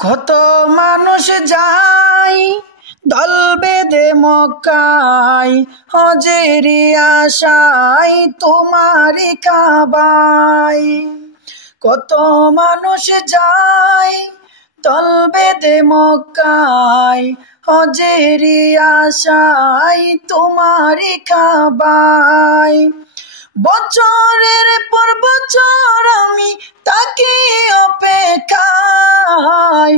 কত মানুষ যায় দল বেঁধে মক্কায়, হজেরি আশায় তোমারি কাবায়। কত মানুষ যায় দল বেঁধে মক্কায়, হজেরি আশায় তোমারি কাবায়। বছরের পর বছর আমি তাকি অপেক্ষায়,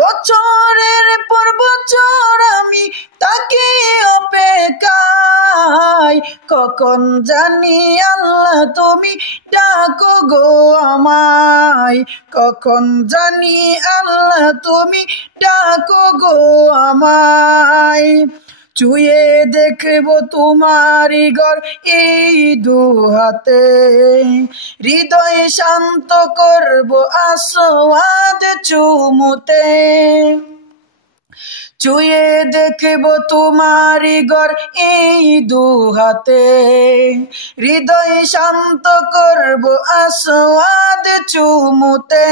বছরের পর বছর আমি তাকি অপেক্ষায়। কখন জানি আল্লাহ তুমি ডাকো গো আমায়, কখন জানি আল্লাহ তুমি ডাকো গো আমায়। চুয়ে দেখবো তোমারি ঘর এই দু হাতে, হৃদয় শান্ত করবো আসওয়াদ চুমুতে। চুয়ে দেখবো তোমারি ঘর এই দু হাতে, হৃদয় শান্ত করবো আসওয়াদ চুমুতে।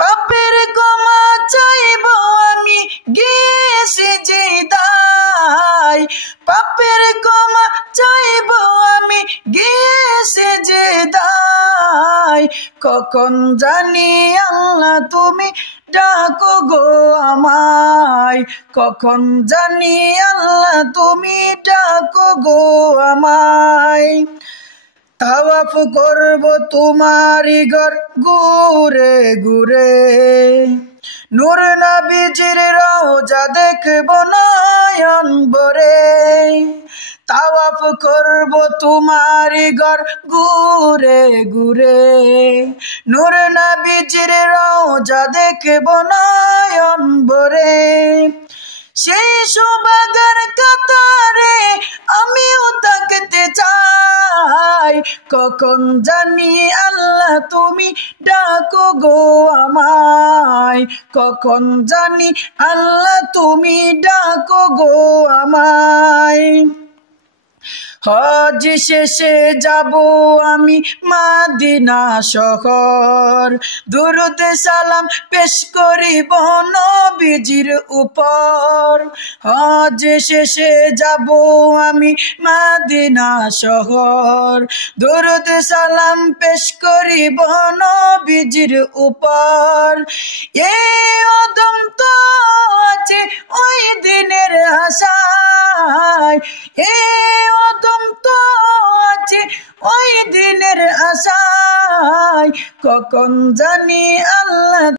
পাপের ক্ষমা চাইবো আমি গিয়ে সিজদায়, পাপের ক্ষমা চাইবো আমি গিয়ে সিজদায়। কখন জানি আল্লাহ তুমি ডাকো গো আমায়, কখন জানি আল্লাহ তুমি ডাকো গো আমায়। তাওয়াফ করবো তোমারি ঘর ঘুরে ঘুরে, নূর নবীজির রওজা দেখবো নয়ন ভরে। তাওয়াফ করবো তোমারি ঘর ঘুরে ঘুরে, নূর নবীজির রওজা দেখবো নয়ন ভরে। সেই সুবাগার কাতারে আমিও থাকতে চাই, কখন জানি আল্লাহ তুমি ডাকো গো আমায়, কখন জানি আল্লাহ তুমি ডাকো গো আমায়। হজ শেষে যাব আমি মদিনা শহর, দুরূদ সালাম পেশ করিব নবীজির উপর। হজ শেষে যাব আমি মদিনা শহর, দুরূদ সালাম পেশ করিব নবীজির উপর। এই অদম তো আছে ওই দিনের আশায়, এই অদম তো আছে ওই দিনের আশায়। কখন জানি আল্লাহ